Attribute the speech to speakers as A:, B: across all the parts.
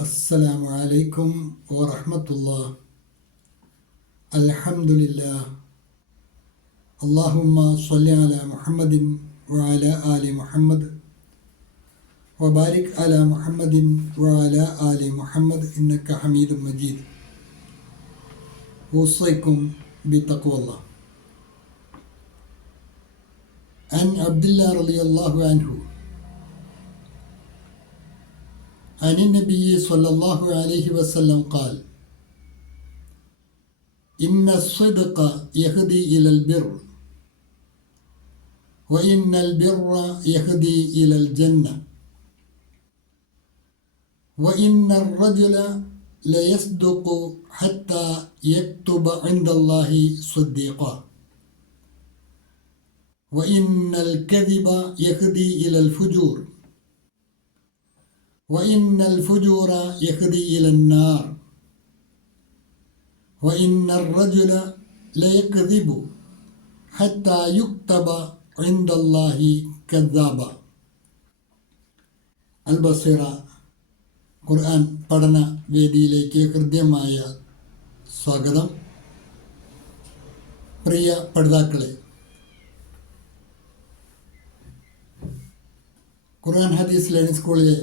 A: السلام عليكم ورحمة الله الحمد لله اللهم صل على محمد وعلى آل محمد وبارك على محمد وعلى آل محمد إنك حميد مجيد أوصيكم بتقوى الله عن عبد الله رضي الله عنه عن النبي صلى الله عليه وسلم قال إن الصدق يهدي إلى البر وإن البر يهدي إلى الجنة وإن الرجل ليصدق حتى يكتب عند الله صديقا وإن الكذب يهدي إلى الفجور. വഇന്നൽ ഫുജൂറ യഹ്ദി ഇലന്നാർ വഇന്നർ റജുല ലയക്ദിബു ഹത്ത യുക്തബ ഇന്ദല്ലാഹി കദ്ദാബ അൽ ബസീറ ഖുർആൻ പഠന വേദിയിലേക്ക് ഹൃദ്യമായ സ്വാഗതം. പ്രിയ പഠിതാക്കളെ ഖുർആൻ ഹദീസ് ലേണിംഗ് സ്കൂളിലെ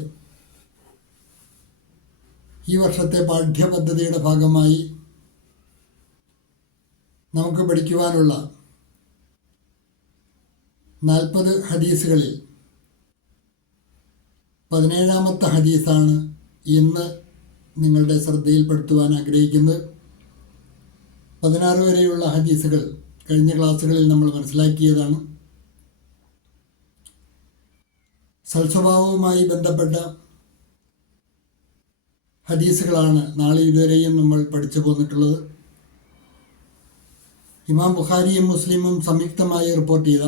A: ഈ വർഷത്തെ പാഠ്യപദ്ധതിയുടെ ഭാഗമായി നമുക്ക് പഠിക്കുവാനുള്ള നാൽപ്പത് ഹദീസുകളിൽ പതിനേഴാമത്തെ ഹദീസാണ് ഇന്ന് നിങ്ങളുടെ ശ്രദ്ധയിൽപ്പെടുത്തുവാൻ ആഗ്രഹിക്കുന്നത്. പതിനാറ് വരെയുള്ള ഹദീസുകൾ കഴിഞ്ഞ ക്ലാസ്സുകളിൽ നമ്മൾ മനസ്സിലാക്കിയതാണ്. സൽസ്വഭാവവുമായി ബന്ധപ്പെട്ട ഹദീസുകളാണ് നാളെ ഇതുവരെയും നമ്മൾ പഠിച്ചു പോന്നിട്ടുള്ളത്. ഇമാം ബുഖാരിയും മുസ്ലിമും സംയുക്തമായി റിപ്പോർട്ട് ചെയ്ത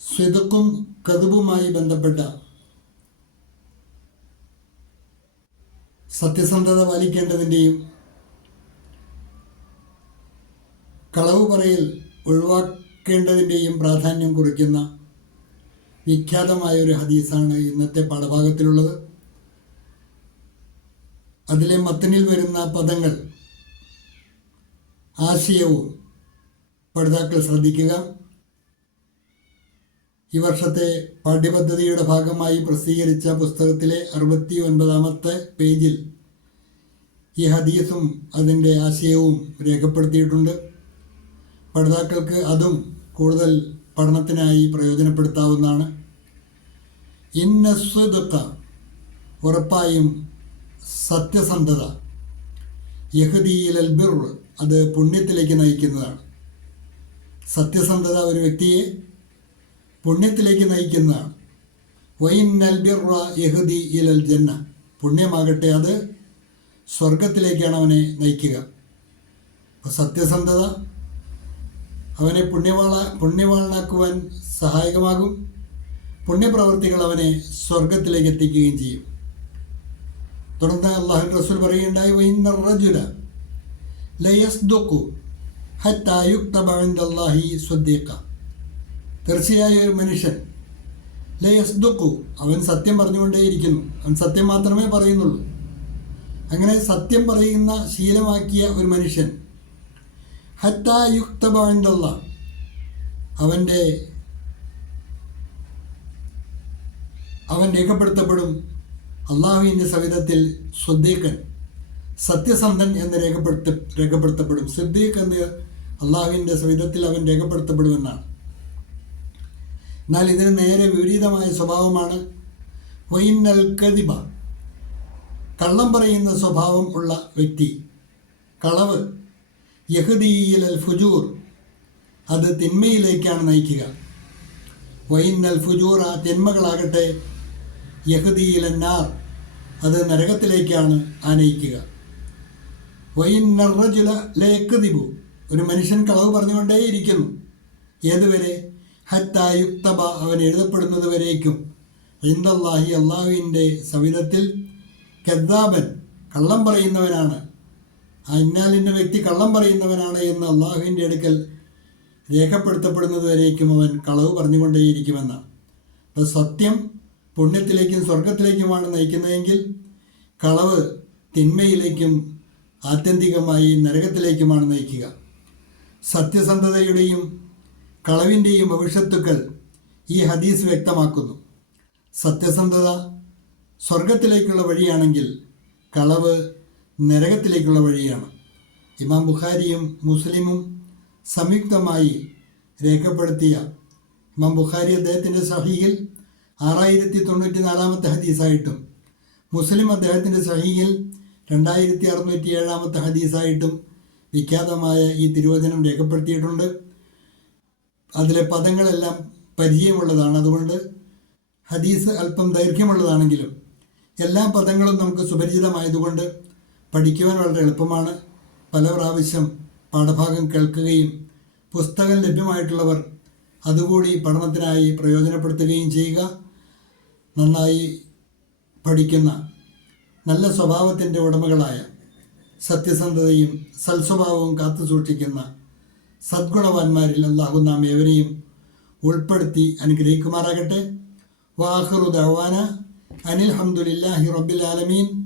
A: സ്വിതുക്കും കതുബുമായി ബന്ധപ്പെട്ട സത്യസന്ധത പാലിക്കേണ്ടതിന്റെയും കളവ് പറയൽ ഒഴിവാക്കേണ്ടതിന്റെയും പ്രാധാന്യം കുറിക്കുന്ന വിഖ്യാതമായ ഒരു ഹദീസാണ് ഇന്നത്തെ പാഠഭാഗത്തിലുള്ളത്. അതിലെ മത്തനിൽ വരുന്ന പദങ്ങൾ ആശയവും പഠിതാക്കൾ ശ്രദ്ധിക്കുക. ഈ വർഷത്തെ പാഠ്യപദ്ധതിയുടെ ഭാഗമായി പ്രസിദ്ധീകരിച്ച പുസ്തകത്തിലെ അറുപത്തി ഒൻപതാമത്തെ പേജിൽ ഈ ഹദീസും അതിന്റെ ആശയവും രേഖപ്പെടുത്തിയിട്ടുണ്ട്. പഠിതാക്കൾക്ക് അതും കൂടുതൽ പഠനത്തിനായി പ്രയോജനപ്പെടുത്താവുന്നതാണ്. ഇന്നസ്വദത്ത ഉറപ്പായും സത്യസന്ധത. യഹദിയിലൽ അൽബിർ അത് പുണ്യത്തിലേക്ക് നയിക്കുന്നതാണ്. സത്യസന്ധത ഒരു വ്യക്തിയെ പുണ്യത്തിലേക്ക് നയിക്കുന്നതാണ്. വൈൻ അൽബിർ യഹദി ഇൽ അൽ ജന്ന പുണ്യമാകട്ടെ അത് സ്വർഗത്തിലേക്കാണ് അവനെ നയിക്കുക. സത്യസന്ധത അവനെ പുണ്യവാള പുണ്യവാളനാക്കുവാൻ സഹായകമാകും. പുണ്യപ്രവർത്തികൾ അവനെ സ്വർഗത്തിലേക്ക് എത്തിക്കുകയും ചെയ്യും. തുടർന്ന് അള്ളാഹു റസൂൽ പറയുകയുണ്ടായി തീർച്ചയായും ഒരു മനുഷ്യൻ ലയസ്ദുക്കു അവൻ സത്യം പറഞ്ഞുകൊണ്ടേയിരിക്കുന്നു. അവൻ സത്യം മാത്രമേ പറയുന്നുള്ളൂ. അങ്ങനെ സത്യം പറയുന്ന ശീലമാക്കിയ ഒരു മനുഷ്യൻ ഹത്തായുക്തബിന്ദല്ല അവന്റെ അവൻ രേഖപ്പെടുത്തപ്പെടും അള്ളാഹുവിന്റെ സവിധത്തിൽ സ്വദ്ദീഖൻ സത്യസന്ധൻ എന്ന് രേഖപ്പെടുത്ത രേഖപ്പെടുത്തപ്പെടും. സിദ്ദീഖ് എന്ന് അള്ളാഹുവിന്റെ സവിധത്തിൽ അവൻ രേഖപ്പെടുത്തപ്പെടുമെന്നാണ്. എന്നാൽ ഇതിന് നേരെ വിപരീതമായ സ്വഭാവമാണ്. വൈന്നൽ കതിബ കള്ളം പറയുന്ന സ്വഭാവം ഉള്ള വ്യക്തി കളവ് യഹുദീൽ അൽ ഫുജൂർ അത് തിന്മയിലേക്കാണ് നയിക്കുക. വൈന്നൽ ഫുജൂർ ആ തിന്മകളാകട്ടെ യഹുദീൽ നാർ അത് നരകത്തിലേക്കാണ് ആനയിക്കുക. വൈന്നർജുല ലേക്കതിബു ഒരു മനുഷ്യൻ കളവ് പറഞ്ഞുകൊണ്ടേയിരിക്കുന്നു. ഏതുവരെ? ഹത്തായുക്തബ അവൻ എഴുതപ്പെടുന്നത് വരേക്കും. ഇന്ദല്ലാഹി അള്ളാഹുവിന്റെ സവിധത്തിൽ കദ്ദാബൻ കള്ളം പറയുന്നവനാണ്. ആ ഇന്നാലിന്റെ വ്യക്തി കള്ളം പറയുന്നവനാണ് എന്ന് അള്ളാഹുവിന്റെ അടുക്കൽ രേഖപ്പെടുത്തപ്പെടുന്നത് വരേക്കും അവൻ കളവ് പറഞ്ഞുകൊണ്ടേയിരിക്കുമെന്ന് അപ്പോൾ സത്യം പുണ്യത്തിലേക്കും സ്വർഗത്തിലേക്കുമാണ് നയിക്കുന്നതെങ്കിൽ കളവ് തിന്മയിലേക്കും ആത്യന്തികമായി നരകത്തിലേക്കുമാണ് നയിക്കുക. സത്യസന്ധതയുടെയും കളവിന്റെയും ഭവിഷ്യത്തുക്കൾ ഈ ഹദീസ് വ്യക്തമാക്കുന്നു. സത്യസന്ധത സ്വർഗത്തിലേക്കുള്ള വഴിയാണെങ്കിൽ കളവ് നരകത്തിലേക്കുള്ള വഴിയാണ്. ഇമാം ബുഖാരിയും മുസ്ലിമും സംയുക്തമായി രേഖപ്പെടുത്തിയ ഇമാം ബുഖാരി അദ്ദേഹത്തിന്റെ സഹിയിൽ ആറായിരത്തി തൊണ്ണൂറ്റി നാലാമത്തെ ഹദീസായിട്ടും മുസ്ലിം അദ്ദേഹത്തിന്റെ സഹിയിൽ രണ്ടായിരത്തി അറുന്നൂറ്റി ഏഴാമത്തെ ഹദീസായിട്ടും വിഖ്യാതമായ ഈ തിരുവചനം രേഖപ്പെടുത്തിയിട്ടുണ്ട്. അതിലെ പദങ്ങളെല്ലാം പരിചയമുള്ളതാണ്. അതുകൊണ്ട് ഹദീസ് അല്പം ദൈർഘ്യമുള്ളതാണെങ്കിലും എല്ലാ പദങ്ങളും നമുക്ക് സുപരിചിതമായതുകൊണ്ട് പഠിക്കുവാൻ വളരെ എളുപ്പമാണ്. പല പ്രാവശ്യം പാഠഭാഗം കേൾക്കുകയും പുസ്തകം ലഭ്യമായിട്ടുള്ളവർ അതുകൂടി പഠനത്തിനായി പ്രയോജനപ്പെടുത്തുകയും ചെയ്യുക. നന്നായി പഠിക്കുന്ന നല്ല സ്വഭാവത്തിന്റെ ഉടമകളായ സത്യസന്ധതയും സൽസ്വഭാവവും കാത്തു സൂക്ഷിക്കുന്ന സദ്ഗുണവാന്മാരിൽ അള്ളാഹു നാം ഏവരെയും ഉൾപ്പെടുത്തി അനുഗ്രഹിക്കുമാറാകട്ടെ. വാഹറു ദവാന അനിൽ ഹംദുലില്ലാഹി റബ്ബിൽ ആലമീൻ.